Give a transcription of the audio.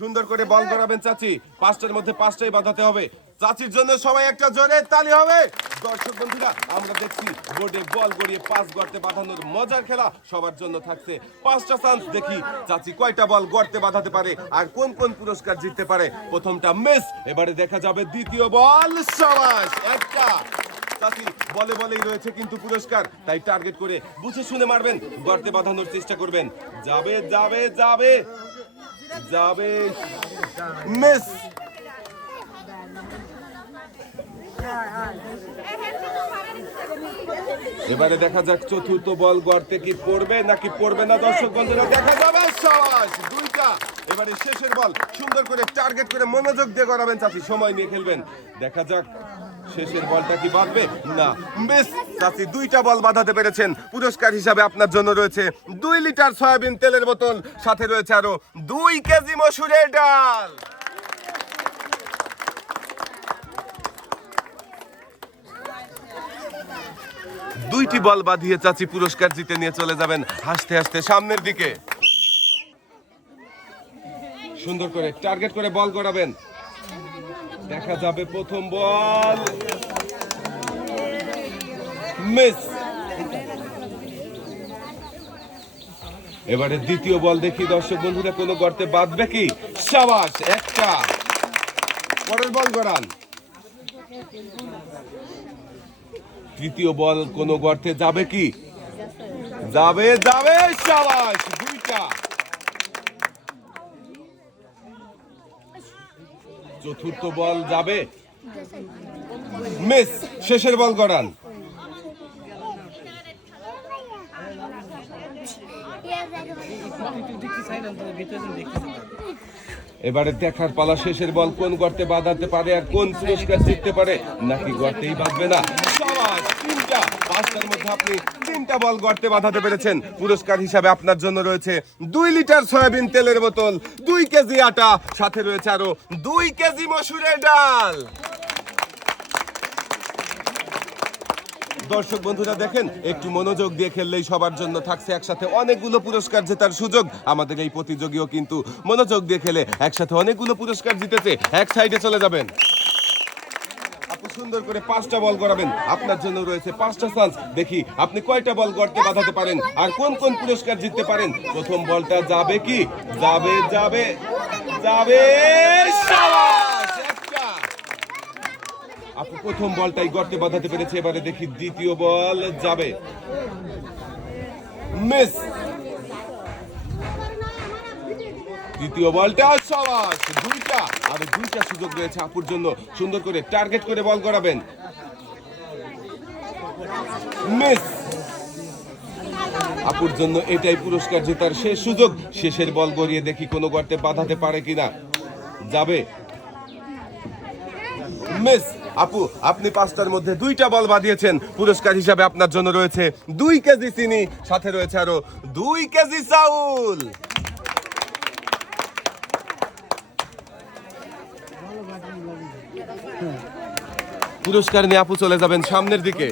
সুন্দর করে বল করাবেন চাচি। পাঁচটার মধ্যে পাঁচটাই বাঁধাতে হবে। চাচির জন্য সবাই একটা জোরে তালি হবে। দর্শক বন্ধুরা, আমরা দেখছি বোর্ডে বল গড়িয়ে পাস গড়তে বাঁধানোর মজার খেলা সবার জন্য থাকছে। পাঁচটা চান্স দেখি চাচি কয়টা বল গড়তে বাঁধাতে পারে আর কোন কোন পুরস্কার জিততে পারে। প্রথমটা মিস এবারে দেখা যাবে দ্বিতীয় বল সবাস, একটা। চাচি বলে বলেই রয়েছে কিন্তু পুরস্কার, তাই টার্গেট করে বুঝে শুনে মারবেন গর্তে বাঁধানোর চেষ্টা করবেন। যাবে যাবে যাবে। এবারে দেখা যাক চতুর্থ বল গর্তে কি পড়বে নাকি পড়বে না দর্শক বন্ধুরা, দেখা যাবে দুইটা। এবারে শেষের বল। সুন্দর করে টার্গেট করে মনোযোগ দিয়ে করাবেন চাচি। সময় নিয়ে খেলবেন। দেখা যাক। শেষের বলটা কি বাঁধবে? না। বেশ, চাচি, দুইটা বল বাঁধাতে পেরেছেন। পুরস্কার হিসাবে আপনার জন্য রয়েছে দুই লিটার সয়াবিন তেলের বোতল, সাথে রয়েছে আরও দুই কেজি মসুরের ডাল। দুইটি বল বাঁধিয়ে চাচি পুরস্কার জিতে নিয়ে চলে যাবেন হাসতে হাসতে সামনের দিকে। সুন্দর করে টার্গেট করে বল করাবেন দেখা যাবে প্রথম বল। মিস। এবারে দ্বিতীয় বল দেখি দর্শক বন্ধুরা, কোনো গর্তে বাঁধবে কি? সাবাস, একটা। পরের বল গড়ান। তৃতীয় বল কোন গর্তে যাবে কি? যাবে যাবে, সাবাস, দুইটা। চতুর্থ বল যাবে? মিস, শেষের বল গড়ান। এবারে দেখার পালা শেষের বল কোন গর্তে বাঁধাতে পারে আর কোন পুরস্কার জিততে পারে? নাকি গর্তেই বাঁধবে না? পাঁচটার মধ্যে আপনি তিনটা বল গর্তে বাঁধাতে পেরেছেন। পুরস্কার হিসাবে আপনার জন্য রয়েছে দুই লিটার সয়াবিন তেলের বোতল, দুই কেজি আটা, সাথে রয়েছে আরও দুই কেজি মসুরের ডাল। দর্শক বন্ধুরা, দেখেন, একটু মনোযোগ দিয়ে খেললেই সবার জন্য থাকছে একসাথে অনেকগুলো পুরস্কার জেতার সুযোগ। আমাদের এই প্রতিযোগীও কিন্তু মনোযোগ দিয়ে খেলে একসাথে অনেকগুলো পুরস্কার জিতেছে, এক সাইডে চলে যাবেন। সুন্দর করে পাঁচটা বল করাবেন। আপনার জন্য রয়েছে পাঁচটা চান্স দেখি, আপনি কয়টা বল গড়তে বাঁধাতে পারেন আর কোন কোন পুরস্কার জিততে পারেন? প্রথম বলটা যাবে কি? যাবে যাবে যাবে! আপনি প্রথম বলটাই গর্তে বাঁধাতে পেরেছে, এবারে দেখি দ্বিতীয় বল যাবে। মিস। দ্বিতীয় বলটা সবাস। দুইটা। আর দুইটা সুযোগ রয়েছে আপুর জন্য। সুন্দর করে টার্গেট করে বল করাবেন। আপুর জন্য এটাই পুরস্কার জেতার শেষ সুযোগ। শেষের বল গড়িয়ে দেখি কোনো গর্তে বাঁধাতে পারে কিনা। যাবে। মিস! আপু, আপনি পাঁচটার মধ্যে দুইটা বল বাঁধিয়েছেন। পুরস্কার হিসাবে আপনার জন্য রয়েছে দুই কেজি চিনি, সাথে রয়েছে আরও দুই কেজি চাউল। পুরস্কার নিয়ে আপু চলে যাবেন সামনের দিকে।